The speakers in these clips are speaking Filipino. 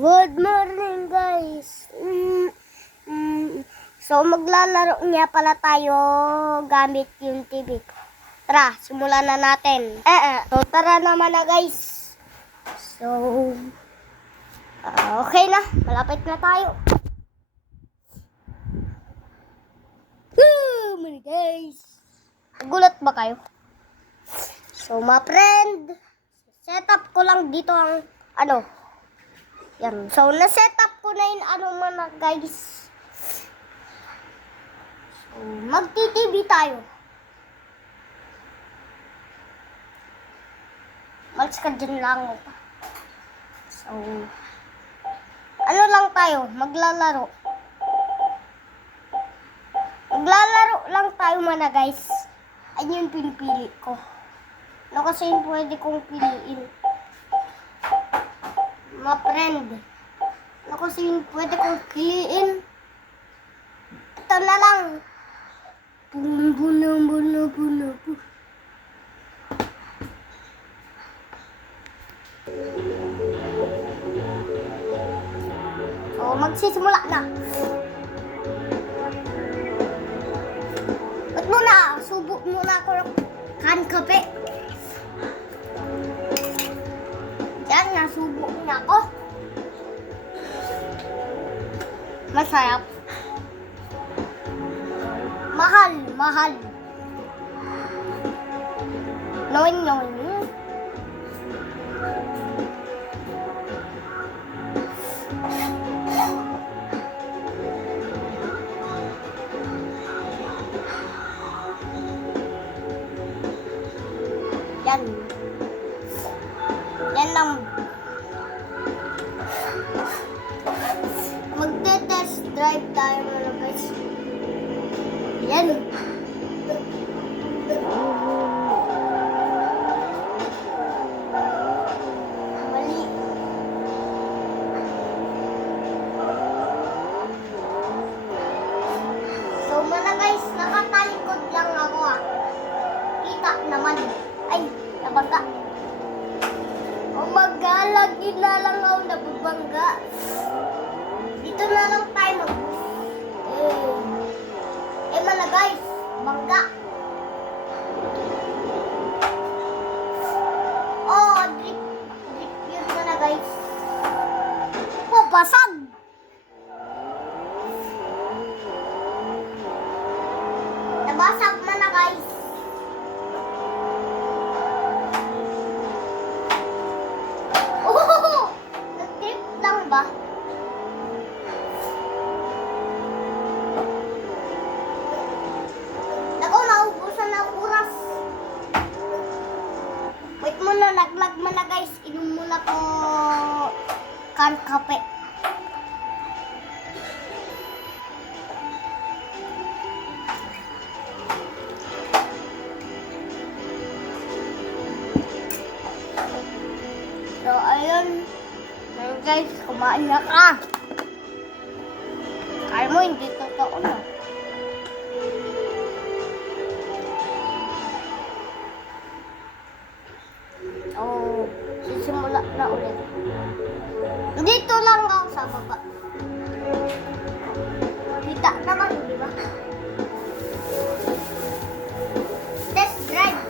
Good morning, guys. So, maglalaro niya pala tayo gamit yung TV. Tara, simulan na natin. So, tara naman na, guys. So, okay na. Malapit na tayo. Mga guys. Nagulat ba kayo? So, mga friend, setup ko lang dito ang yan. So, na-setup ko na yung guys. So, magti-TV tayo. Malis ka dyan lang. So, lang tayo? Maglalaro. Maglalaro lang tayo mana guys. Ayun yung pinipili ko. Ano kasi yung pwede kong piliin? Mga friend. Ano kasi yung pwede kong piliin? Ito na lang. Buna. So, magsisimula na. Ba't muna? Subok muna ako ng kape. Yan, nasubok na ako. Masarap. Mahal. No. Yan lang. Magte-test drive tayo mga guys. Yan. Mali. So mga guys, nakatalikod lang ako Kita naman. Ay, nabangga. Lagi na lang ako nababangga. Dito na lang tayo mga guys, bangga. Drip yun na guys. Basag. Nabasag na guys. Nag-trip lang ba? Naku, naubusan ng oras. Wait muna, naglag muna guys. Inom muna ko kape. So, ayun. Guys, kumain na ka. Kaya mo, hindi totoo na. Sisimula na ulit. Dito lang ako sa baba. Kita naman, di ba? Test drive.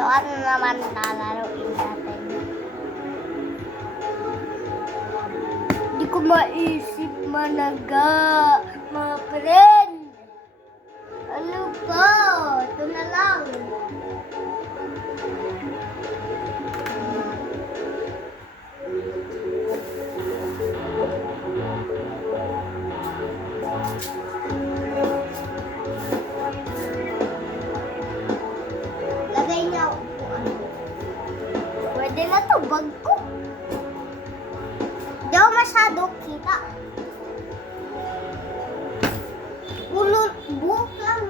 So, ano naman lalaroin natin? Hindi ko maisip managa, mga friend. Ano ba? Ito na lang. Lagay niya ako kung ano. Pwede na to, bag ko. Hindi ako masyado kita. Buhok lang.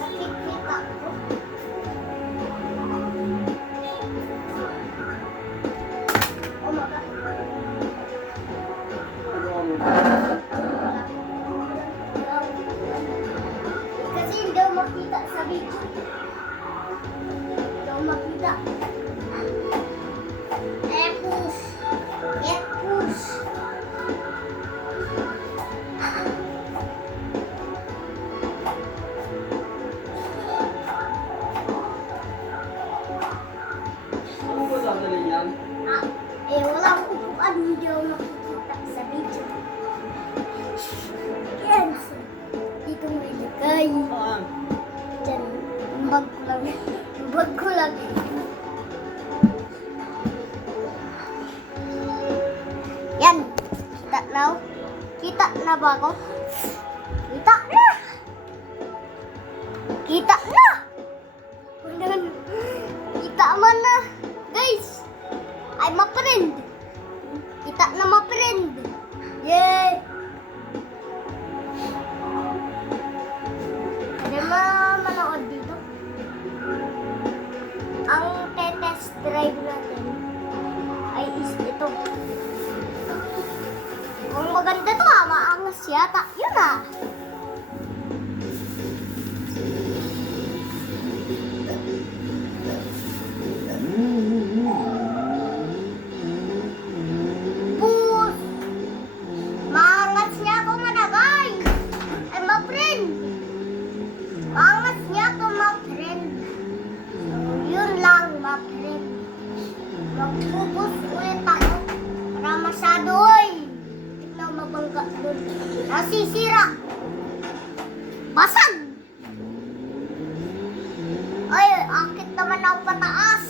Nakikita ko. Oh my God. Kasi hindi ako makita sa video. Hindi ako makita. Push. Get push. Ano ba dadalhin yan? Wala akong upuan. Hindi ako makikita sa video. Yan. Dito mo ilagay. Saan? Diyan. Yung bag ko lang. Yung bag ko lang. Yan. Kita na. Kita na ba ako? Kita na. Kita na. Kita man na. Guys. I'm a friend. Kita na ma friend. Yay. Pwede manood dito. Ang test drive natin ay is ito. Kung maganda to maangas yata. Yun Push! Maangas niya ako managay. I'm a friend. Maangas niya ako ma friend. So, yun lang ma friend. Magpupus ulit ako. Para masyado tignan mabangga dun. Nasisira. Basag! Ay, akit naman ako pataas.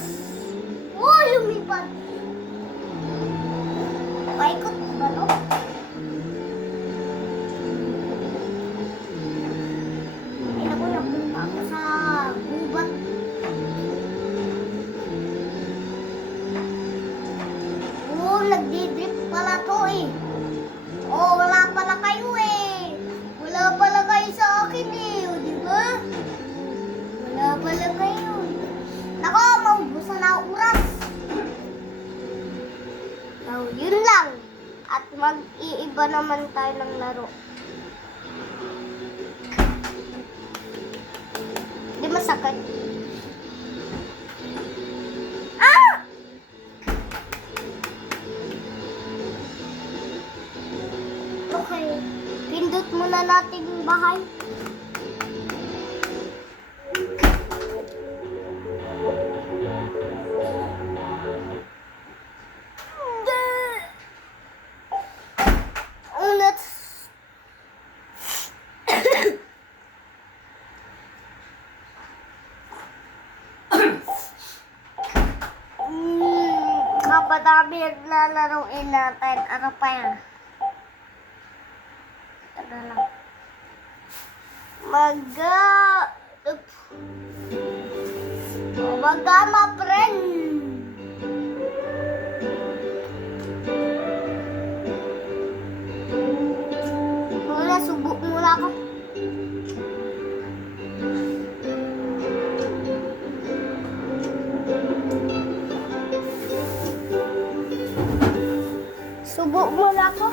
Lumipad. Paikot ba, no? Ay, naku, napunta ako sa gubat. Nagdidrip pala to eh. Wala pala kayo eh. Wala pala kayo sa akin eh. Di ba? Wala pala kayo. Nako, maubusan na ang oras. So, yun lang. At mag-iiba naman tayo ng laro. Di masakit. Okay. Pindot muna natin yung bahay. Kapadami ang lalaroin natin. Ano pa yan? Taga lang. Magama, friend. Subok muna ako. Subok muna ako.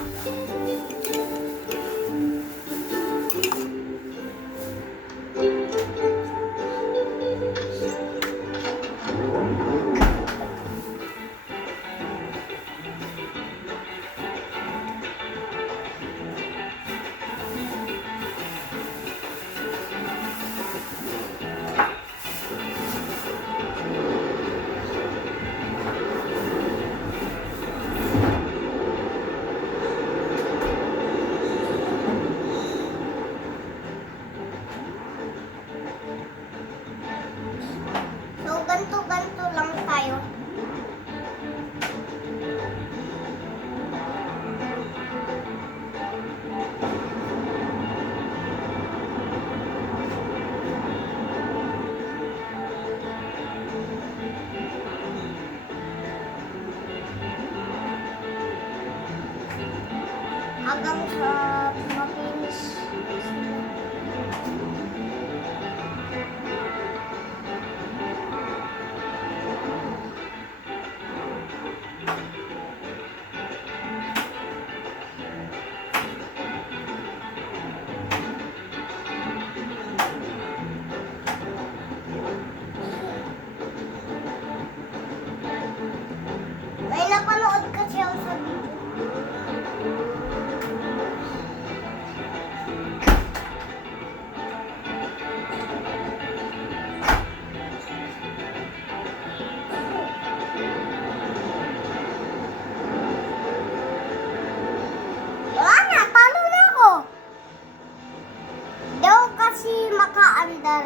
makaka-andar.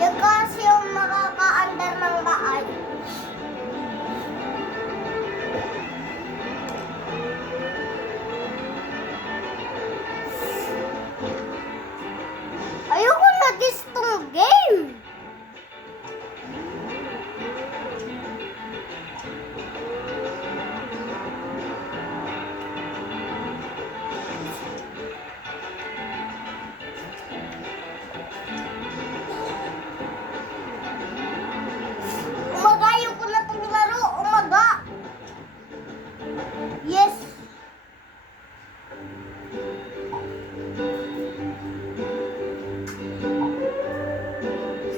Yan kasi yung makaka-andar ng bahay. Ayoko na gustong game. Umaga, ayoko na itong laro. Umaga. Yes.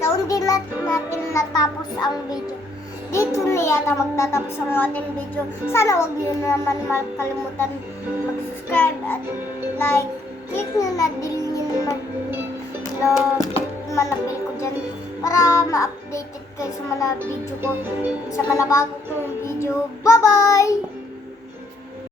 So, hindi natin natapos ang video. Dito na yata magtatapos ang ating video. Sana huwag niyo naman makalimutan mag-subscribe at like. Click nyo na din yung manapil ko dyan para ma-updated kayo sa mga video ko, sa mga bago kong video. Bye-bye!